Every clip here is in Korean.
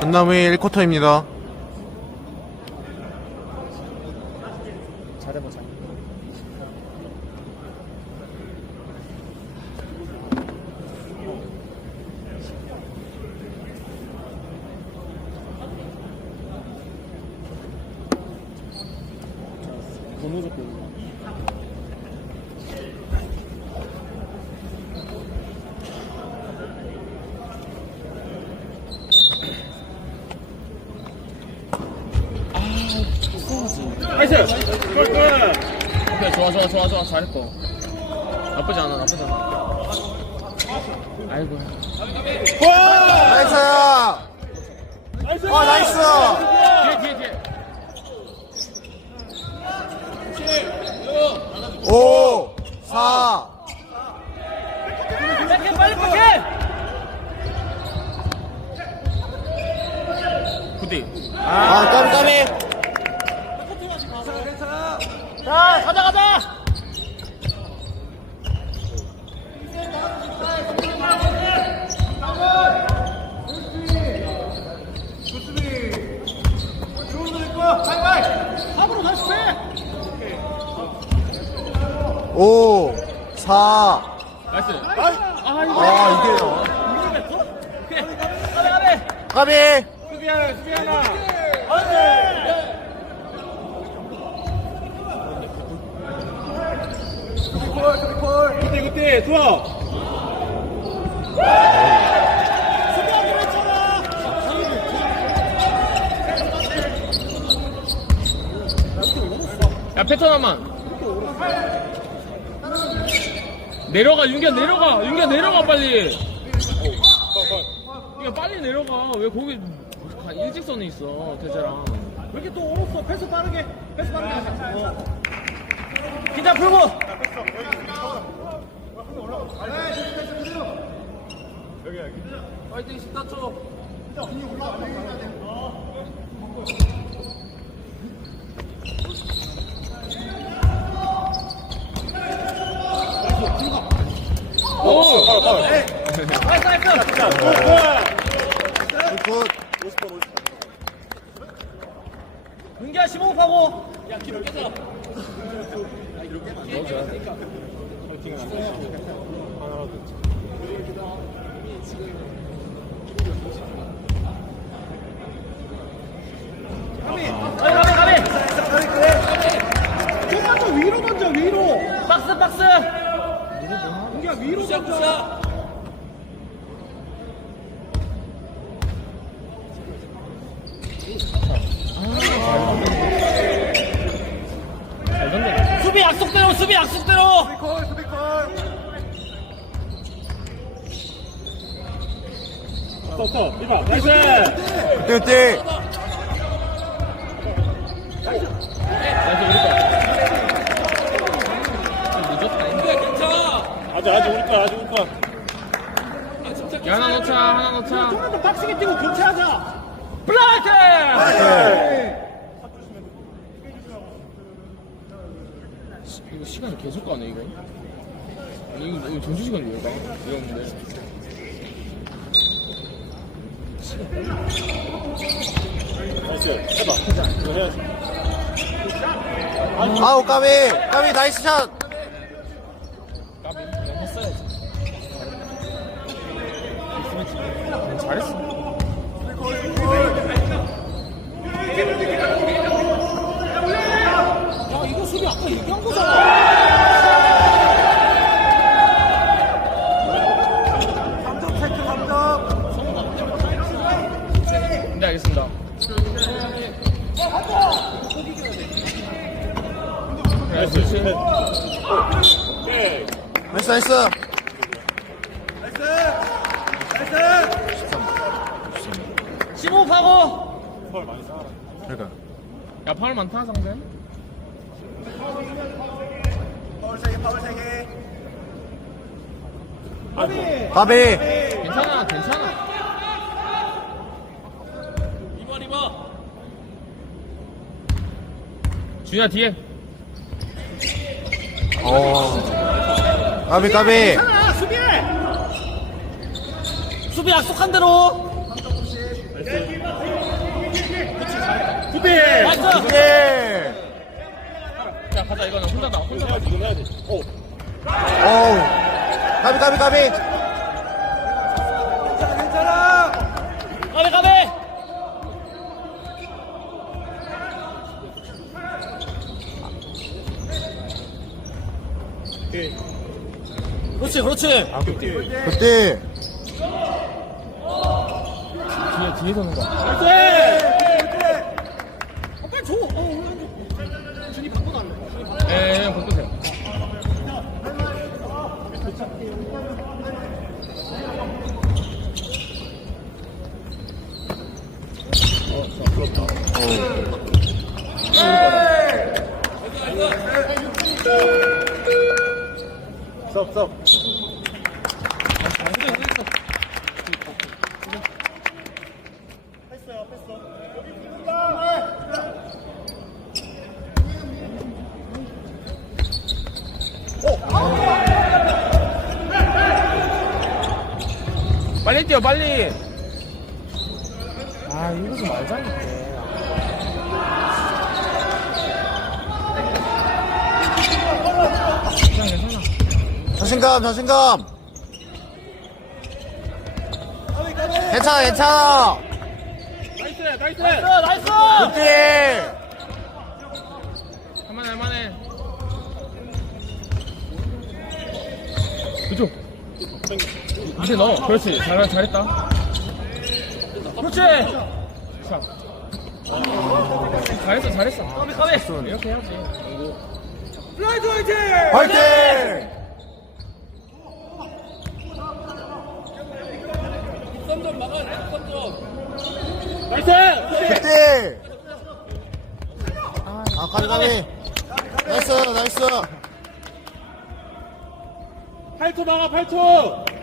전남의 1쿼터입니다. 잘해보자. 번호 적고 나이스! 골, 골! 오케이 좋아 좋아 좋아 좋아 잘했고 나쁘지 않아 나쁘지 않아 아이고 나이스! 나이스! 와, 나이스! 뒤에 뒤에 뒤에 5, 4, 백해, 빨리 백해! 굿디 아, 까비, 까비! 자, 가자, 가자! 5, 4. 나이스 아. 아, 이게요. 까비! 수비 하나, 수비 하나! 그때, 그때! 수비하기로 했잖아! 야 패턴 한번 내려가 윤기야 내려가 윤기야 내려가 빨리 야 빨리 내려가 왜 거기 가- 일직선에 있어 대재랑 왜 이렇게 또 오른쪽 패스 빠르게, 패스 빠르게 하자. 어. 긴장 풀고! 파이팅 14초 오! 나이스, 나이스! 굿. 은기야 15하고. 가비 가비 가비. 좀만 더 위로 던져 위로. 박스 박스. 은기야 위로 던져 던져 수비 약속대로 수비 약속대로 스톱 1번 나이스. 그때. 나이스 우리 거. 늦었다 아직 아직 우리 거 아직 우리 거. 야, 하나 넣자 하나 넣자. 조금 더 빡세게 뛰고 교체하자. 블라이트 이거 시간이 계속 가네 이거. 아니 이거, 이거 점심 시간이 왜 가? 이러는데. 나이스 해봐. 이거 해야지. 아우, 까비! 까비, 나이스 샷! 까비. 그냥 했어야지. 잘했어 나이스, 나이스! 심호흡하고 그러니까. 야 파울 많다 상대 까비! 괜찮아 괜찮아 이번 이번 준야 뒤에 어. 까비 까비. 괜찮아. 수비 수비 약속한 대로. 수비. 맞아 예. 네. 자 가자. 이거는 혼자 나 혼자 지금 해야 돼 어우. 까비 까비 까비. 그렇지, 그렇지! 아. 그때. 뒤에, 뒤에 서 는 거야. 빨리 줘. 어, 준이 바꿔달래. 예, 예, 바꾸세요. 섭, 섭. 빨리 뛰어, 빨리! 아, 이거 좀 괜찮아. 자신감, 자신감. 괜찮아, 괜찮아. 나이스, 나이스. 나이스! 그때. 할만해, 할만해. 그쪽. 이제 넣어. 그렇지. 잘, 잘했다. 그렇지! 자. 잘했어, 잘했어. 까비, 까비! 이렇게 해야지. 라이트 화이팅! 화이팅! 나이스! 그때. 아, 가비, 가비. 나이스, 나이스. 8초 막아, 8초!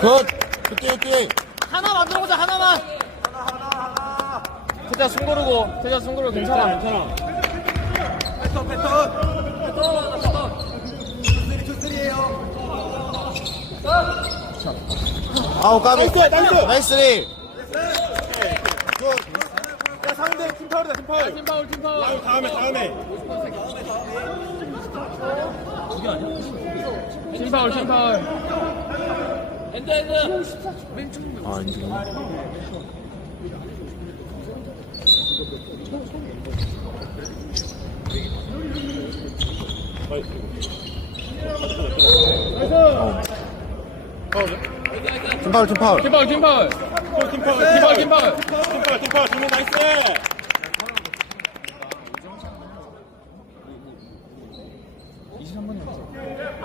굿. 그때, 그때. 하나 만들어보자, 하나만! 태자 숨 고르고, 태자 숨 고르고 괜찮아. 괜찮아. 아우, 까비. 나이스, 나이스. 나이스 리. 야, 상대 팀 파울이다, 팀 파울. 팀 파울, 팀 파울. 다음에, 다음에, 다음에. 팀 파울, 팀 파울. 아, 인증. 팀파울, 팀파울. 팀 파울, 팀 파울. 팀 파울, 팀 파울, 팀 파울. 팀 파울, 팀 파울. 정면 나이스!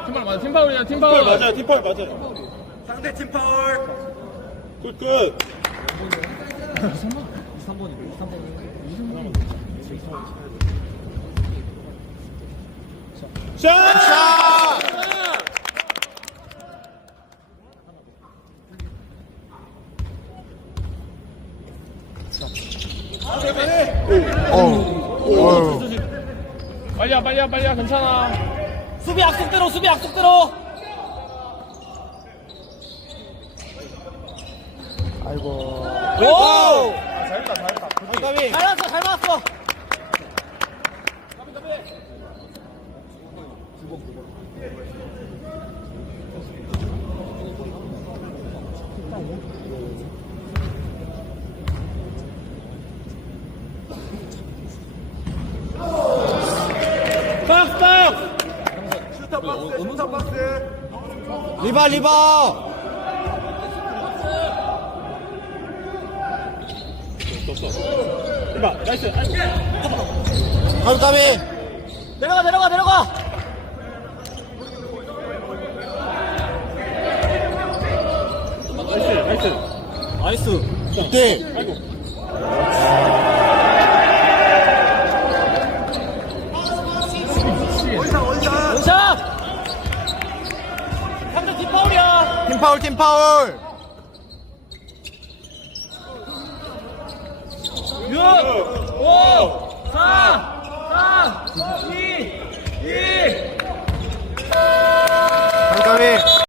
팀 파울 맞아, 팀 파울이야, 팀팀 파울 파울. 맞아요, 팀 파울 맞아요. 상대 팀 파울. 굿, 굿. 샷! 아! 어우. 빨리야, 빨리야, 빨리야, 괜찮아. 수비 약속대로 수비 약속대로 아이고. 오 잘했다, 잘했다. 잘 나왔어 잘 나왔어 박스, 박스! 리바, 리바. 이봐, 나이스. 가비, 가비. 내려가 내려가 내려가 나이스, 나이스. 나이스 그때. 아이고. 원샷 상대 뒷파울이야 팀 파울 팀 파울 6, 5, 4, 3, 2, 1. 가비 가비